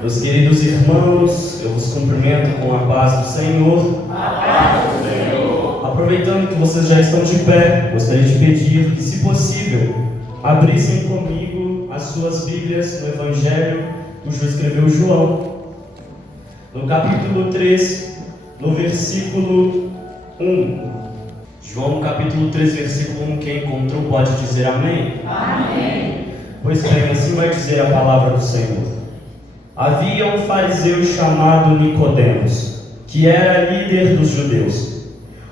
Meus queridos irmãos, eu vos cumprimento com a paz do Senhor. Aproveitando que vocês já estão de pé, gostaria de pedir que, se possível, abrissem comigo as suas Bíblias no Evangelho cujo escreveu João, no capítulo 3, no versículo 1. João, capítulo 3, versículo 1, quem encontrou pode dizer amém? Amém. Pois bem, assim vai dizer a palavra do Senhor. Havia um fariseu chamado Nicodemos, que era líder dos judeus.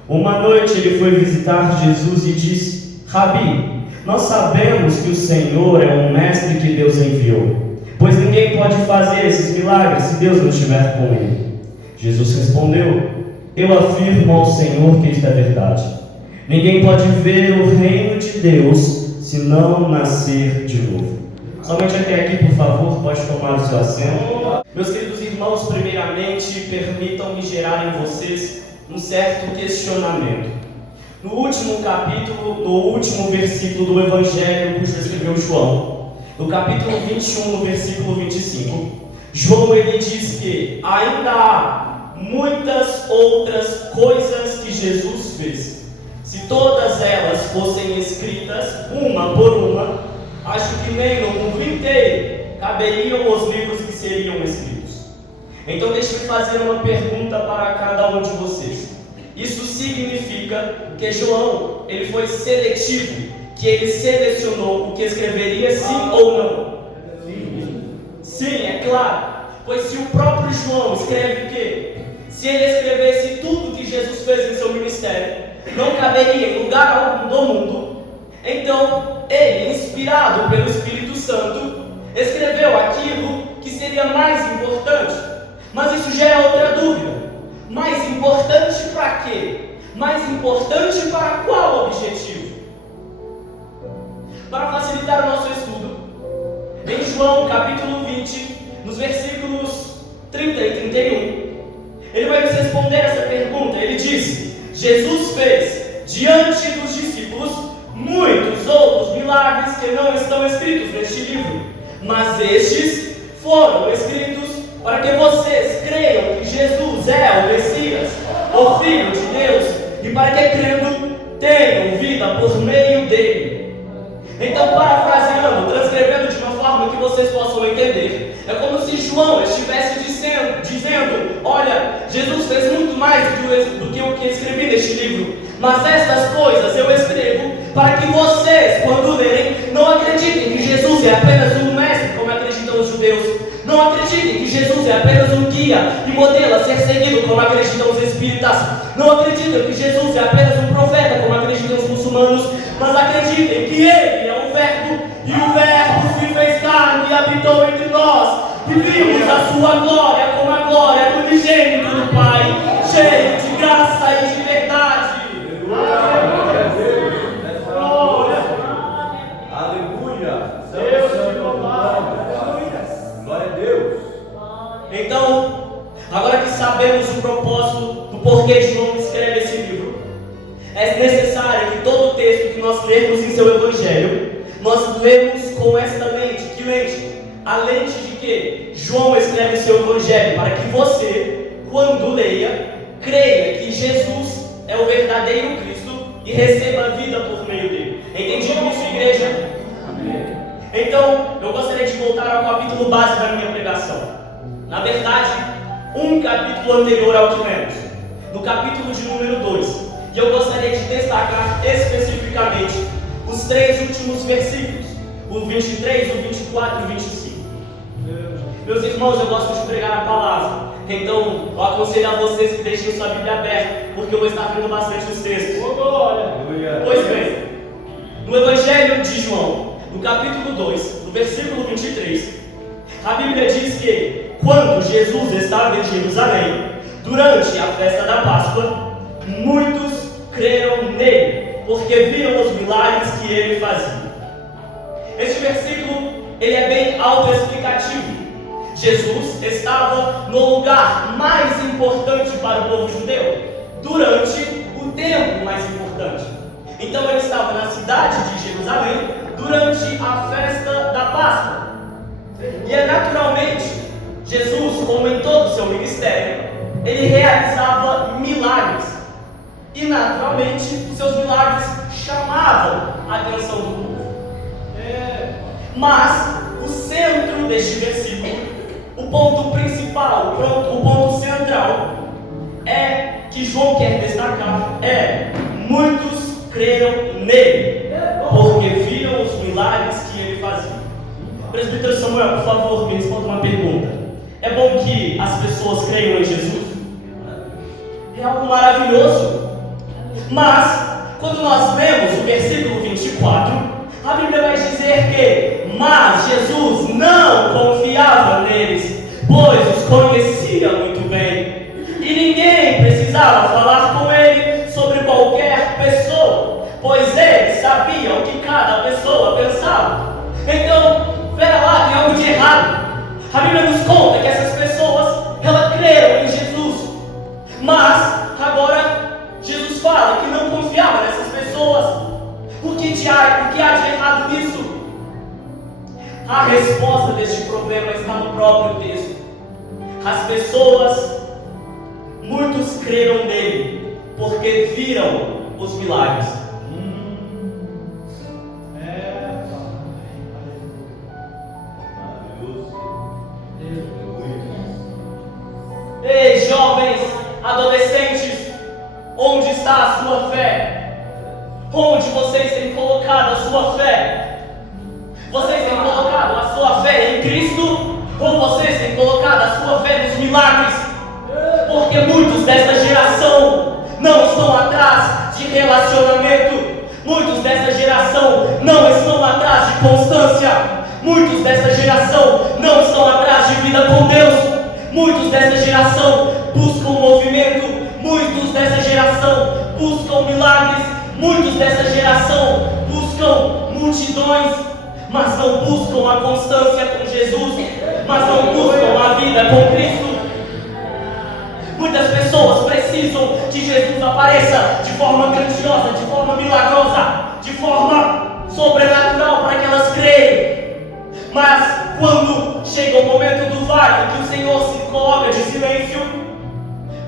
Uma noite ele foi visitar Jesus e disse: Rabi, nós sabemos que o Senhor é um mestre que Deus enviou, pois ninguém pode fazer esses milagres se Deus não estiver com ele. Jesus respondeu: Eu afirmo ao Senhor que isto é verdade. Ninguém pode ver o reino de Deus se não nascer de novo. Somente até aqui, por favor, pode tomar o seu assento. Meus queridos irmãos, primeiramente, permitam-me gerar em vocês um certo questionamento. No último capítulo, no último versículo do Evangelho cujo escreveu João, no capítulo 21, no versículo 25, João ele diz que ainda há muitas outras coisas que Jesus fez. Se todas elas fossem escritas, uma por uma, acho que nem no mundo inteiro caberiam os livros que seriam escritos. Então deixe-me fazer uma pergunta para cada um de vocês. Isso significa que João ele foi seletivo, que ele selecionou o que escreveria sim ou não? Sim, é claro. Pois se o próprio João escreve que, se ele escrevesse tudo que Jesus fez em seu ministério, não caberia em lugar algum do mundo, então ele, inspirado pelo Espírito Santo, escreveu aquilo que seria mais importante. Mas isso já é outra dúvida. Mais importante para quê? Mais importante para qual objetivo? Para facilitar o nosso estudo, em João capítulo 20, nos versículos 30 e 31, ele vai nos responder essa pergunta. Ele diz: Jesus fez diante dos discípulos muitos outros milagres que não estão escritos neste livro, mas estes foram escritos para que vocês creiam que Jesus é o Messias, o Filho de Deus, e para que, crendo, tenham vida por meio dele. Então, parafraseando, transcrevendo de uma forma que vocês possam entender, é como se João estivesse dizendo: olha, Jesus fez muito mais do que o que escrevi neste livro, mas estas coisas eu escrevo para que vocês, quando lerem, não acreditem que Jesus é apenas um mestre, como acreditam os judeus. Não acreditem que Jesus é apenas um guia e modelo a ser seguido, como acreditam os espíritas. Não acreditem que Jesus é apenas um profeta, como acreditam os muçulmanos. Mas acreditem que Ele é o Verbo, e o Verbo se fez carne e habitou entre nós. E vimos a sua glória como a glória do unigênito do Pai, cheio de graça e de verdade. Então, agora que sabemos o propósito do porquê João escreve esse livro, é necessário que todo o texto que nós lermos em seu Evangelho, nós lemos com esta lente. Que lente? A lente de que João escreve seu Evangelho para que você, quando leia, creia que Jesus é o verdadeiro Cristo e receba a vida por meio dele. Entendido isso, igreja? Amém. Então, eu gostaria de voltar ao capítulo base da minha pregação. Na verdade, um capítulo anterior ao que lemos, no capítulo de número 2. E eu gostaria de destacar especificamente os 3 últimos versículos, o 23, o 24 e o 25. Meus irmãos, eu gosto de pregar a palavra, então eu aconselho a vocês que deixem sua Bíblia aberta, porque eu vou estar vendo bastante os textos. Pois bem, no Evangelho de João, no capítulo 2, no versículo 23, a Bíblia diz que quando Jesus estava em Jerusalém, durante a festa da Páscoa, muitos creram nele, porque viram os milagres que ele fazia. Este versículo ele é bem autoexplicativo. Jesus estava no lugar mais importante para o povo judeu, durante o tempo mais importante. Então ele estava na cidade de Jerusalém durante a festa da Páscoa. E é naturalmente, Jesus, como em todo o seu ministério, ele realizava milagres. E naturalmente, os seus milagres chamavam a atenção do povo. Mas o centro deste versículo, o ponto principal, o ponto central, é que João quer destacar, muitos creram nele, porque viram os milagres que ele fazia. Presbítero Samuel, por favor, me responda uma pergunta. É bom que as pessoas creiam em Jesus? É algo maravilhoso. Mas, quando nós lemos o versículo 24, a Bíblia vai dizer que, mas Jesus não confiava neles, pois os conhecia muito bem, e ninguém precisava falar com ele sobre qualquer pessoa, pois ele sabia o que cada pessoa pensava. Então, pera lá, tem algo de errado. A Bíblia nos conta que essas pessoas, elas creram em Jesus, mas agora Jesus fala que não confiava nessas pessoas. O que há de errado nisso? A resposta deste problema está no próprio texto. As pessoas, muitos creram nele, porque viram os milagres. Ei, jovens, adolescentes, onde está a sua fé? Onde vocês têm colocado a sua fé? Vocês têm colocado a sua fé em Cristo? Ou vocês têm colocado a sua fé nos milagres? Porque muitos desta geração não estão atrás de relacionamento. Muitos dessa geração não estão atrás de constância. Muitos dessa geração não estão atrás de vida com Deus. Muitos dessa geração buscam movimento. Muitos dessa geração buscam milagres. Muitos dessa geração buscam multidões, mas não buscam a constância com Jesus, mas não buscam a vida com Cristo. Muitas pessoas precisam que Jesus apareça de forma grandiosa, de forma milagrosa, de forma sobrenatural para que elas creiam. Mas quando chega o momento do vale, que o Senhor se coloca de silêncio,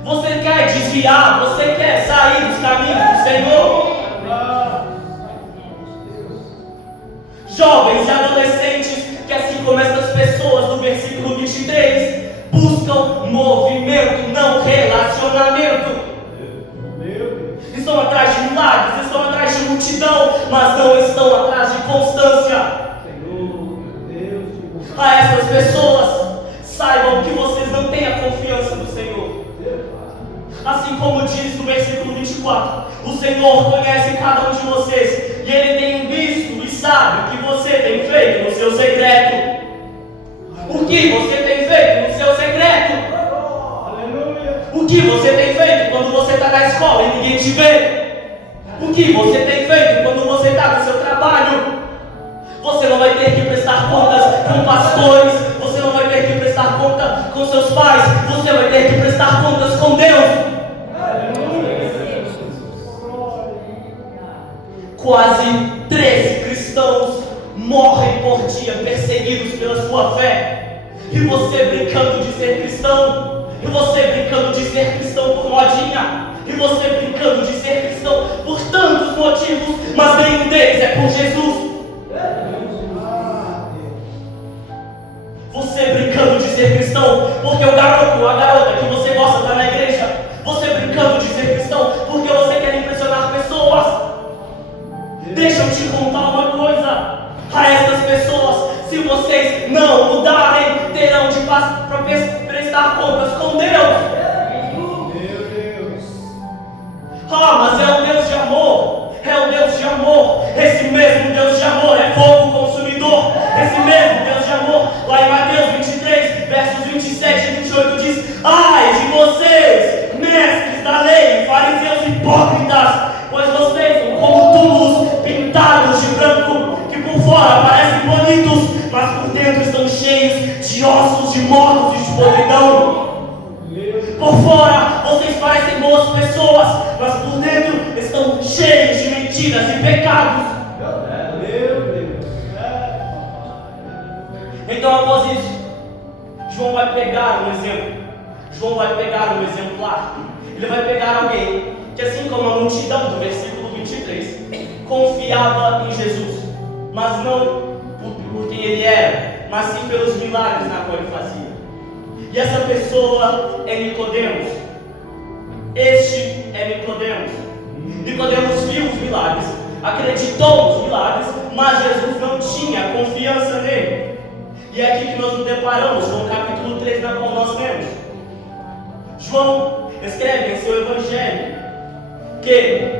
você quer desviar, você quer sair dos caminhos do Senhor? Jovens e adolescentes, que assim como essas pessoas do versículo 23, buscam movimento, não relacionamento. Estão atrás de milagres, estão atrás de multidão, mas não estão atrás de constância. A essas pessoas, saibam que vocês não têm a confiança do Senhor. Assim como diz no versículo 24, o Senhor conhece cada um de vocês, e Ele tem visto e sabe o que você tem feito no seu secreto. O que você tem feito no seu secreto? O que você tem feito quando você está na escola e ninguém te vê? O que você tem feito quando você está no seu trabalho? Você não vai ter que prestar contas com pastores, você não vai ter que prestar conta com seus pais, você vai ter que prestar contas com Deus. Quase 13 cristãos morrem por dia perseguidos pela sua fé. E você brincando de ser cristão, e você brincando de ser cristão por modinha, e você brincando de ser cristão por tantos motivos, mas nenhum deles é por Jesus. Você brincando de ser cristão porque o garoto ou a garota que você gosta está na igreja. Você brincando de ser cristão porque você quer impressionar pessoas. Deixa eu te contar uma coisa. A essas pessoas, se vocês não mudarem, terão de prestar contas com Deus. Meu Deus. Mas é um Deus de amor. É um Deus de amor. Esse mesmo Deus de amor é fogo consumidor. Esse mesmo Deus de amor, lá em Mateus 23, versos 27 e 28 diz: ai de vocês, mestres da lei, fariseus hipócritas, pois vocês são como túmulos pintados de branco, que por fora parecem bonitos, mas por dentro estão cheios de ossos de mortos e de podridão. Por fora vocês parecem boas pessoas, mas por dentro estão cheios de mentiras e pecados. Então, após isso, João vai pegar um exemplo. João vai pegar um exemplar. Ele vai pegar alguém que, assim como a multidão do versículo 23, confiava em Jesus, mas não por quem ele era, mas sim pelos milagres na qual ele fazia. E essa pessoa é Nicodemos. Este é Nicodemos. Nicodemos viu os milagres, acreditou nos milagres, mas Jesus não tinha confiança nele. E é aqui que nós nos deparamos com o capítulo 3, na qual nós lemos. João escreve em seu evangelho que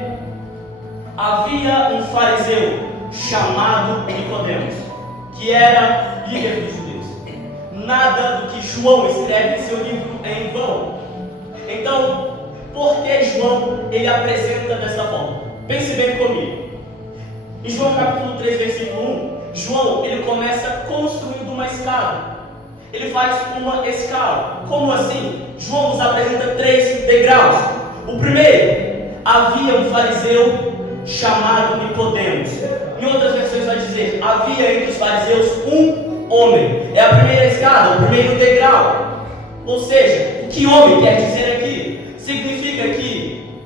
havia um fariseu chamado Nicodemos, que era líder dos judeus. Nada do que João escreve em seu livro é em vão. Então, por que João ele apresenta dessa forma? Pense bem comigo. Em João capítulo 3, versículo 1, João ele começa construindo uma escada. Ele faz uma escala. Como assim? João nos apresenta 3 degraus. O primeiro, havia um fariseu chamado Nicodemos. Em outras versões vai dizer, havia entre os fariseus um homem. É a primeira escada, o primeiro degrau. Ou seja, o que homem quer dizer aqui? Significa que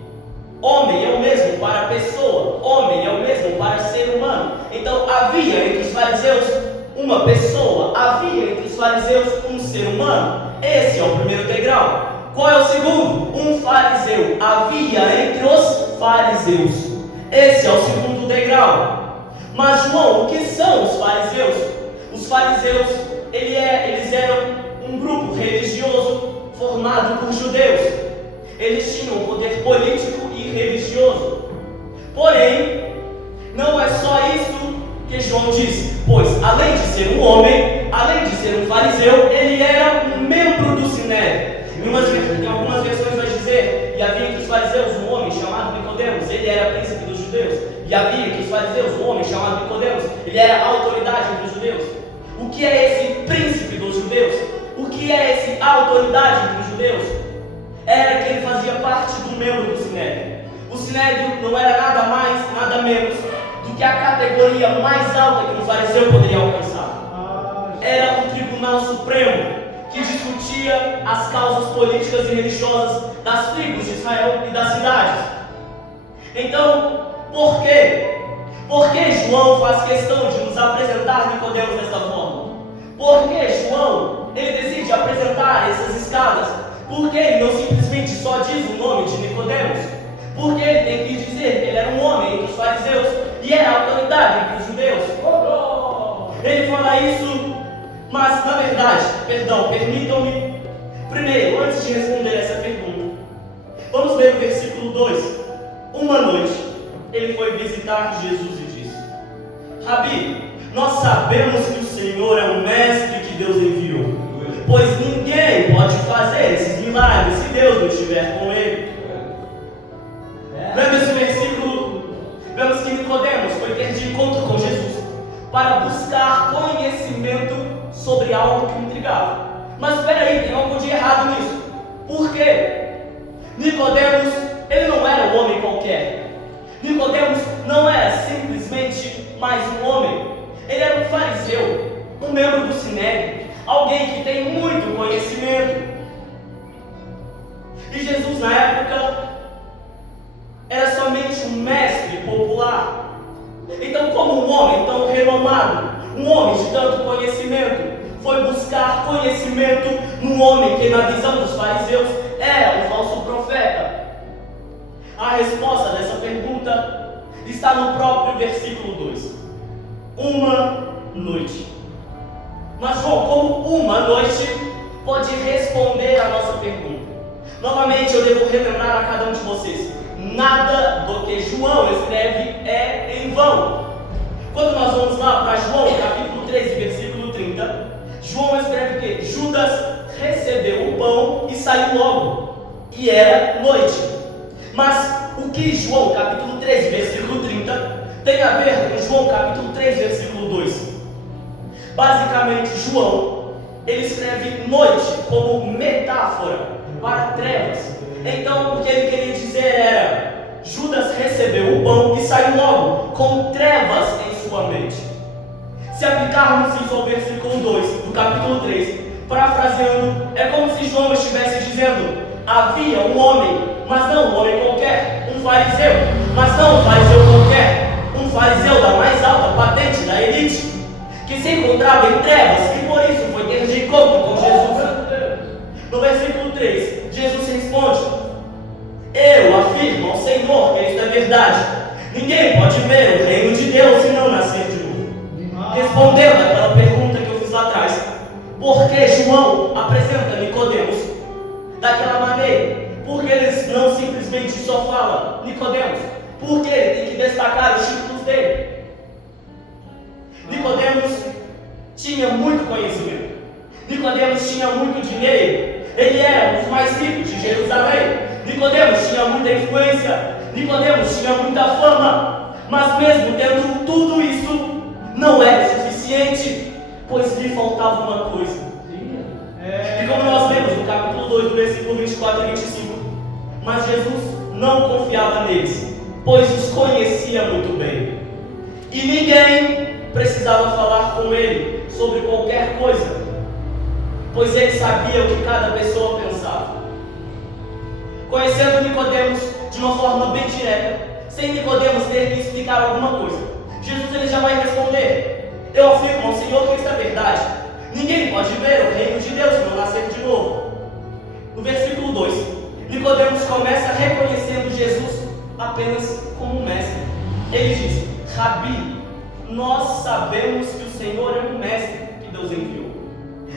homem é o mesmo para pessoa, homem é o mesmo para ser humano. Então havia entre os fariseus uma pessoa, havia entre os fariseus um ser humano. Esse é o primeiro degrau. Qual é o segundo? Um fariseu. Havia entre os fariseus. Esse é o segundo degrau. Mas João, o que são os fariseus? Os fariseus, eles eram um grupo religioso formado por judeus. Eles tinham poder político e religioso. Porém, não é só isso que João diz, pois além de ser um homem, além de ser um fariseu, ele era um membro do Sinédrio. Em algumas versões vai dizer, e havia entre os fariseus um homem chamado Nicodemos, ele era príncipe dos judeus. E havia entre os fariseus um homem chamado Nicodemos, ele era autoridade entre os judeus. O que é esse príncipe dos judeus? O que é esse autoridade entre os judeus? Era que ele fazia parte do membro do Sinédrio. O Sinédrio não era nada mais, nada menos do que a categoria mais alta que um fariseu poderia alcançar. Era o Tribunal Supremo, que discutia as causas políticas e religiosas das tribos de Israel e das cidades. Então, por quê? Por que João faz questão de nos apresentar Nicodemos dessa forma? Por que João ele decide apresentar essas escadas? Por que ele não simplesmente só diz o nome de Nicodemos? Porque ele tem que dizer que ele era um homem entre os fariseus e era autoridade entre os judeus. Ele fala isso, mas na verdade, permitam-me, primeiro, antes de responder essa pergunta, vamos ler o versículo 2. Uma noite, ele foi visitar Jesus e disse: Rabi, nós sabemos que o Senhor é o mestre que Deus enviou, pois ninguém pode fazer esses milagres se Deus não estiver com ele. Lendo esse versículo, vemos que Nicodemos foi ter de encontro com Jesus para buscar conhecimento sobre algo que o intrigava. Mas espera aí, tem algo de errado nisso. Por quê? Nicodemos, ele não era um homem qualquer. Nicodemos não era simplesmente mais um homem. Ele era um fariseu, um membro do Sinédrio, alguém que tem muito conhecimento. E Jesus, na época, era somente um mestre popular. Então, como um homem tão renomado, um homem de tanto conhecimento, foi buscar conhecimento num homem que, na visão dos fariseus, era um falso profeta. A resposta dessa pergunta está no próprio versículo 2. Uma noite. Mas João, como uma noite pode responder a nossa pergunta? Novamente, eu devo relembrar a cada um de vocês: nada do que João escreve é em vão. Quando nós vamos lá para João, capítulo 3, versículo 30, João escreve o quê? Judas recebeu o pão e saiu logo, e era noite. Mas o que João, capítulo 3, versículo 30, tem a ver com João, capítulo 3, versículo 2? Basicamente, João, ele escreve noite como metáfora para trevas. Então, o que ele queria dizer era: Judas recebeu o pão e saiu logo, com trevas em sua mente. Se aplicarmos isso ao versículo 2, Parafraseando, é como se João estivesse dizendo: havia um homem, mas não um homem qualquer, um fariseu, mas não um fariseu qualquer, um fariseu da mais alta patente da elite, que se encontrava em trevas e por isso foi ter de encontro com Jesus. No versículo 3, Jesus responde: eu afirmo ao Senhor que isto é verdade. Ninguém pode ver o reino de Deus se não nascer de novo. Respondendo àquela pergunta que eu fiz lá atrás, por que João apresenta Nicodemos daquela maneira? Porque eles não simplesmente só fala Nicodemos, porque ele tem que destacar os títulos dele. Nicodemos tinha muito conhecimento. Nicodemos tinha muito dinheiro. Ele era um dos mais ricos de Jerusalém. Nicodemos tinha muita influência. Nicodemos tinha muita fama. Mas mesmo tendo tudo isso, não era suficiente, pois lhe faltava uma coisa. E como nós lemos no capítulo 2, do versículo 24 e 25, mas Jesus não confiava neles, pois os conhecia muito bem. E ninguém precisava falar com ele sobre qualquer coisa, pois ele sabia o que cada pessoa pensava. Conhecendo Nicodemos de uma forma bem direta, sem Nicodemos ter que explicar alguma coisa, Jesus ele já vai responder: eu afirmo ao Senhor que isso é verdade. Ninguém pode ver o reino de Deus se não nascer de novo. No versículo 2, Nicodemos começa reconhecendo Jesus apenas como mestre. Ele diz: Rabi, nós sabemos que o Senhor é um mestre que Deus enviou.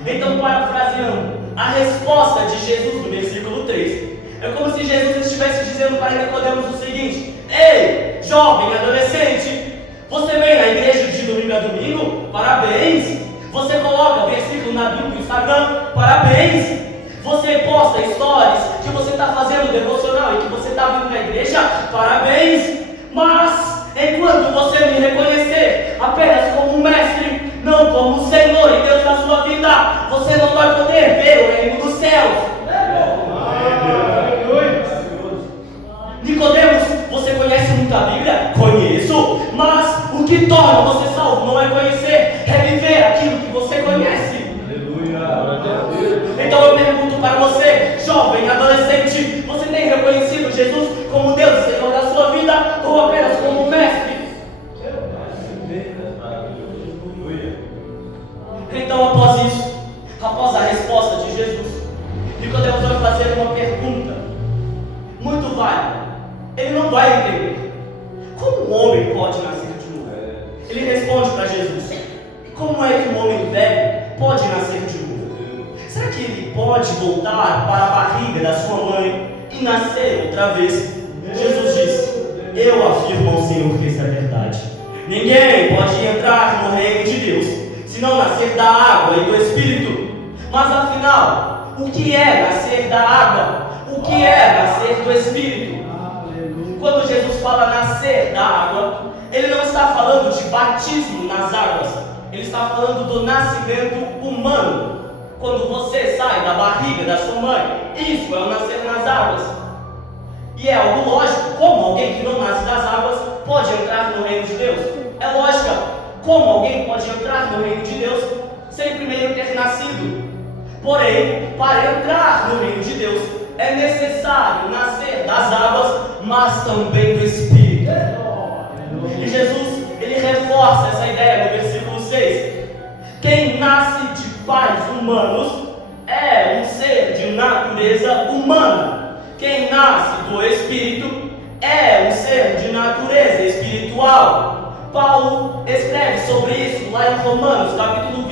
Então, parafraseando a resposta de Jesus no versículo 3, é como se Jesus estivesse dizendo para Nicodemos o seguinte: ei, jovem, adolescente, você vem na igreja de domingo a domingo? Parabéns! Você coloca versículo na Bíblia no Instagram? Parabéns! Você posta stories que você está fazendo devocional e que você está vindo na igreja? Parabéns! Mas, enquanto você me reconhecer apenas como um mestre, não como o Senhor e Deus da sua vida, você não vai poder ver o reino dos céus. Nicodemos, você conhece muito a Bíblia? Conheço, mas o que torna você salvo não é conhecer, é viver aquilo que você conhece. Então eu pergunto para você, jovem, adolescente, você tem reconhecido Jesus como Deus e Senhor da sua vida ou apenas como mestre? Então, após isso, após a resposta de Jesus, Nicodemos vai fazer uma pergunta muito válida. Ele não vai entender. Como um homem pode nascer de novo? Ele responde para Jesus: como é que um homem velho pode nascer de novo? Será que ele pode voltar para a barriga da sua mãe e nascer outra vez? Jesus disse: eu afirmo ao Senhor que isso é verdade. Ninguém pode entrar no reino de Deus se não nascer da água e do Espírito. Mas afinal, o que é nascer da água? O que é nascer do Espírito? Quando Jesus fala nascer da água, ele não está falando de batismo nas águas, ele está falando do nascimento humano. Quando você sai da barriga da sua mãe, isso é o nascer nas águas. E é algo lógico, como alguém que não nasce das águas pode entrar no reino de Deus? É lógica, como alguém pode entrar no reino de Deus sem primeiro ter nascido? Porém, para entrar no reino de Deus, é necessário nascer das águas, mas também do Espírito. E Jesus, ele reforça essa ideia no versículo 6. Quem nasce de pais humanos é um ser de natureza humana. Quem nasce do Espírito é um ser de natureza espiritual. Paulo escreve sobre isso lá em Romanos, capítulo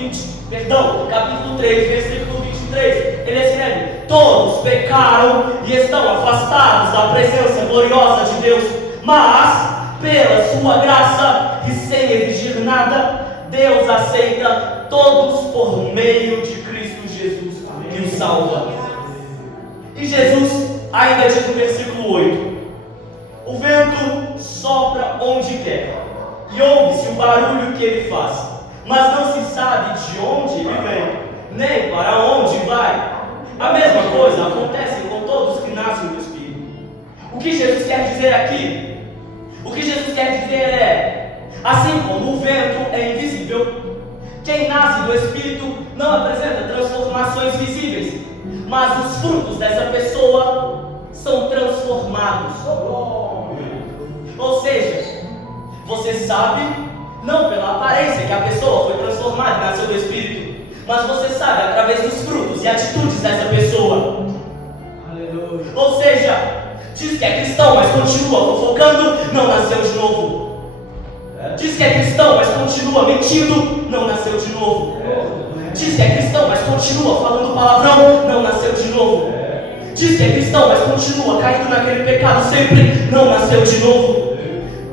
3, versículo 23. Ele escreve: todos pecaram e estão afastados da presença gloriosa de Deus, mas pela sua graça e sem exigir nada, Deus aceita todos por meio de Cristo Jesus que os salva. E Jesus ainda diz no versículo 8: o vento sopra onde quer e ouve-se o barulho que ele faz, mas não se sabe de onde ele vem, nem para onde vai. A mesma coisa acontece com todos que nascem do Espírito. O que Jesus quer dizer aqui? O que Jesus quer dizer é: assim como o vento é invisível, quem nasce do espírito não apresenta transformações visíveis, mas os frutos dessa pessoa são transformados. Ou seja, você sabe, não pela aparência que a pessoa foi transformada e nasceu do espírito, mas você sabe através dos frutos e atitudes dessa pessoa. Aleluia. Ou seja, diz que é cristão, mas continua fofocando, não nasceu de novo. Diz que é cristão, mas continua mentindo, não nasceu de novo. Diz que é cristão, mas continua falando palavrão, não nasceu de novo. Diz que é cristão, mas continua caindo naquele pecado sempre, não nasceu de novo.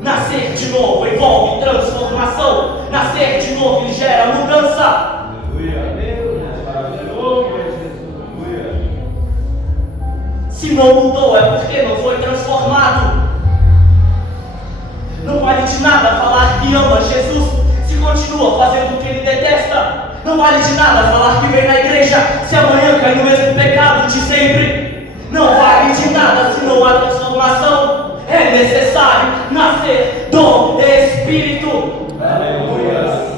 Nascer de novo envolve transformação. Nascer de novo gera mudança. Se não mudou é porque não foi transformado. Não vale de nada falar que ama Jesus se continua fazendo o que ele detesta. Não vale de nada falar que vem na igreja se amanhã cai no mesmo pecado de sempre. Não vale de nada se não há transformação. É necessário nascer do Espírito. Aleluia.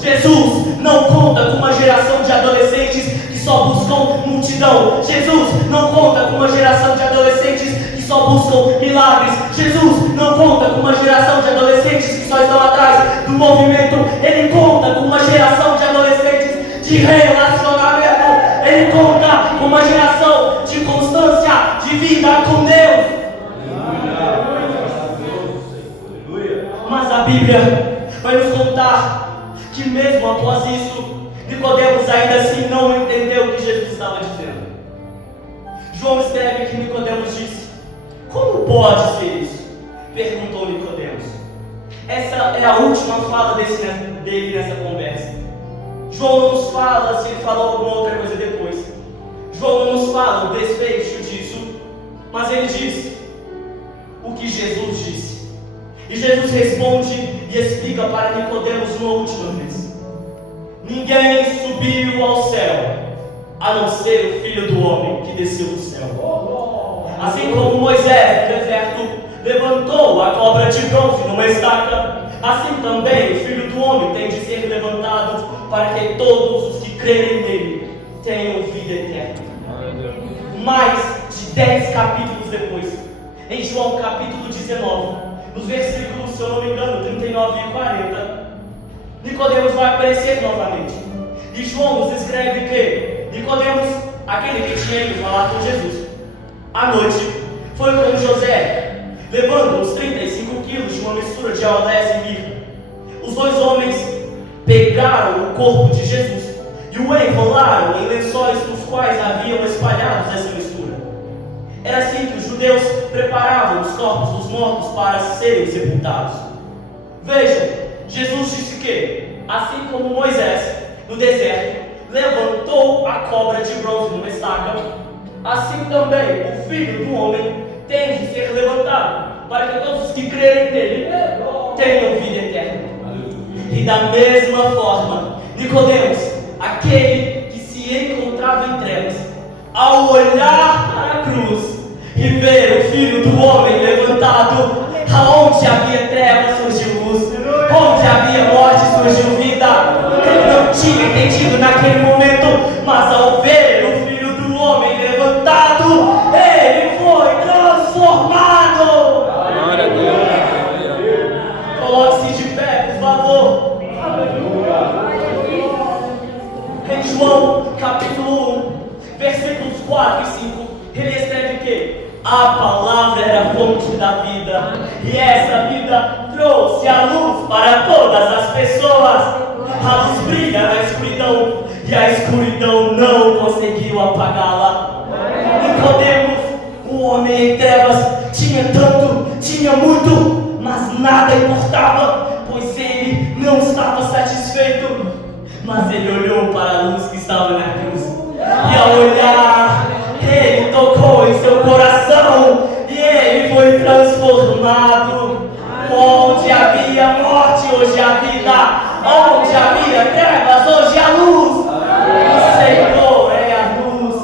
Jesus não conta com uma geração de adolescentes que só buscam multidão. Jesus não conta com uma geração de adolescentes que só buscam milagres. Jesus não conta com uma geração de adolescentes que só estão atrás do movimento. Ele conta com uma geração de adolescentes de relacionamento. Ele conta com uma geração de constância, de vida com Deus. Mas a Bíblia vai nos contar que mesmo após isso, Nicodemos ainda assim não entendeu o que Jesus estava dizendo. João escreve que Nicodemos disse: como pode ser isso? Perguntou Nicodemos. Essa é a última fala dele nessa conversa. João não nos fala se ele falou alguma outra coisa depois. João não nos fala o desfecho disso, mas ele diz o que Jesus disse. E Jesus responde e explica para Nicodemos uma última vez: ninguém subiu ao céu, a não ser o Filho do Homem que desceu do céu. Assim como Moisés no deserto levantou a cobra de bronze numa estaca, assim também o Filho do Homem tem de ser levantado, para que todos os que crerem nele tenham vida eterna. Mais de 10 capítulos depois, em João capítulo 19, nos versículos, se eu não me engano, 39 e 40, Nicodemos vai aparecer novamente. E João nos escreve que Nicodemos, aquele que tinha ido falar com Jesus, à noite, foi com José, levando uns 35 quilos de uma mistura de aloés e mirra. Os dois homens pegaram o corpo de Jesus e o enrolaram em lençóis nos quais haviam espalhados essa mistura. Era assim que os judeus preparavam os corpos dos mortos para serem sepultados. Vejam, Jesus disse que, assim como Moisés, no deserto, levantou a cobra de bronze numa estaca, assim também o Filho do Homem tem de ser levantado, para que todos os que crerem nele tenham vida eterna. E da mesma forma, Nicodemos, aquele que se encontrava em trevas, ao olhar para a cruz e ver o Filho do Homem levantado, aonde havia trevas surgiu luz, onde havia morte surgiu vida. Ele não tinha entendido naquele momento, mas ao ver o Filho do Homem levantado, ele foi transformado. Glória a Deus. Coloque-se de pé, por favor. Em João capítulo 1, versículos 4 e 5, ele escreve que a palavra era a fonte da vida, e essa vida trouxe a luz para todas as pessoas. A luz brilha na escuridão, e a escuridão não conseguiu apagá-la. Nicodemos, o homem em trevas, tinha tanto, tinha muito, mas nada importava, pois ele não estava satisfeito. Mas ele olhou para a luz que estava na cruz, e ao olhar, ele tocou em seu coração, e ele foi transformado. Onde havia morte, hoje há vida. Onde havia trevas, hoje há luz. O Senhor é a luz.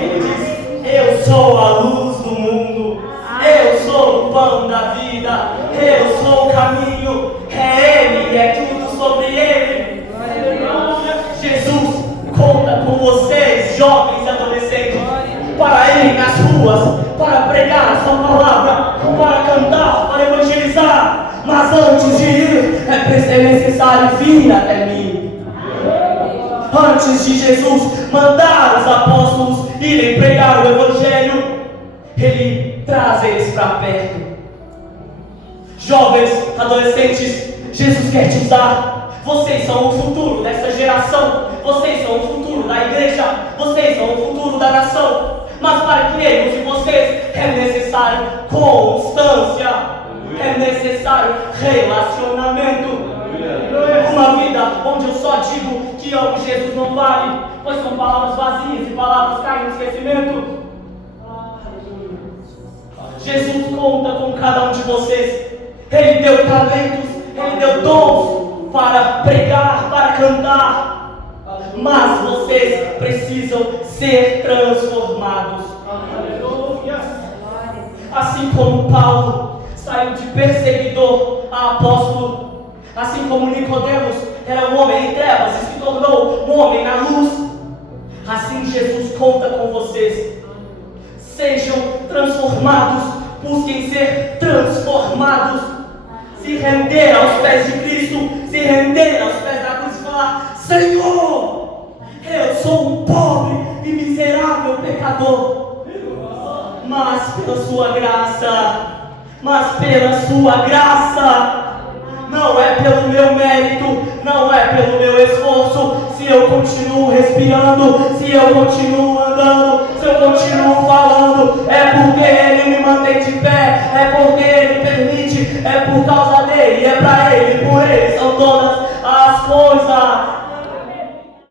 Ele diz: eu sou a luz do mundo, eu sou o pão da vida, eu sou o caminho. É Ele, é tudo sobre Ele. ruas para pregar a sua palavra, para cantar, para evangelizar. Mas antes de ir, é necessário vir até mim. Antes de Jesus mandar os apóstolos irem pregar o evangelho, Ele traz eles para perto. Jovens, adolescentes, Jesus quer te usar. Vocês são o futuro dessa geração. Vocês são o futuro da igreja. Vocês são o futuro da nação. Mas para que Ele use vocês, é necessário constância. É necessário relacionamento. Uma vida onde eu só digo que amo Jesus não vale, pois são palavras vazias e palavras caem no esquecimento. Jesus conta com cada um de vocês. Ele deu talentos, Ele deu dons para pregar, para cantar. Mas vocês precisam ser transformados. Assim como Paulo saiu de perseguidor a apóstolo, assim como Nicodemos era um homem em trevas e se tornou um homem na luz, assim Jesus conta com vocês. Sejam transformados, busquem ser transformados. Se render aos pés de Cristo, se render aos pés da cruz e falar: Senhor, eu sou um pobre e miserável pecador, mas pela sua graça, não é pelo meu mérito, não é pelo meu esforço. Se eu continuo respirando, se eu continuo andando, se eu continuo falando, é porque Ele me mantém de pé, é porque Ele permite, é por causa dEle, é pra Ele, por Ele são todas